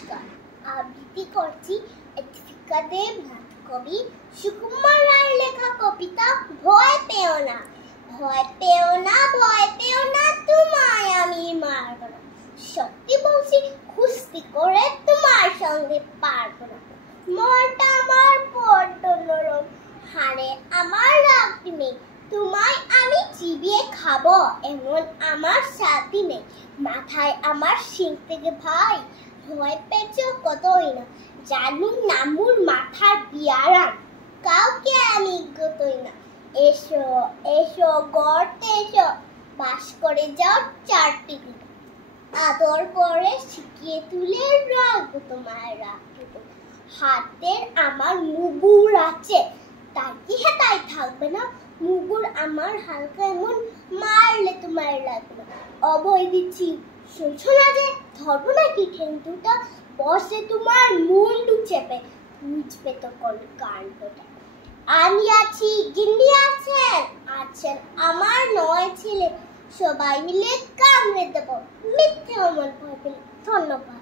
নমস্কার, আবৃত্তি করছি এতিফিকাদের কবি সুকুমার রায়ের লেখা কবিতা ভয় পেও না। ভয় পেও না, ভয় পেও না, তোমায় আমি মারব না। সত্যি বলছি, কুস্তি করে তোমার সঙ্গে পারবো না। মনটা আমার বড্ড নরম, হাড়ে আমার রাখবি নেই। তোমায় আমি চিবিয়ে খাবো এমন আমার সাথী নেই। মাথায় আমার শিং থেকে ভাই, ভয় পেয়েছো কতই না। জানি নামুর মাথার বিয়ারান, কাউকে আমি গতই না। এসো এসো গর্তে এসো, বাস করে যাও চারটি দিন। আদর করে শিখিয়ে তুলে রাখবো তোমায় রাখবো। হাতের আমার মুগুর আছে, তাই কি হেতাই থাকবে না। মুগুর আমার হালকা এমন, মারলে তোমার লাগবে না। অভয় দিচ্ছি, শুনছো না যে, ধরবো নাকি ঠেং দুটা, বসে তোমার মুন্ডু চেপে, বুঝবে তখন কাণ্ডটা। আমি আছি, গিন্নি আছেন, আছেন আমার 9 ছেলে, সবাই মিলে কামড়ে দেবো মিথ্যে অমন ভয় পেলে। ধন্যবাদ।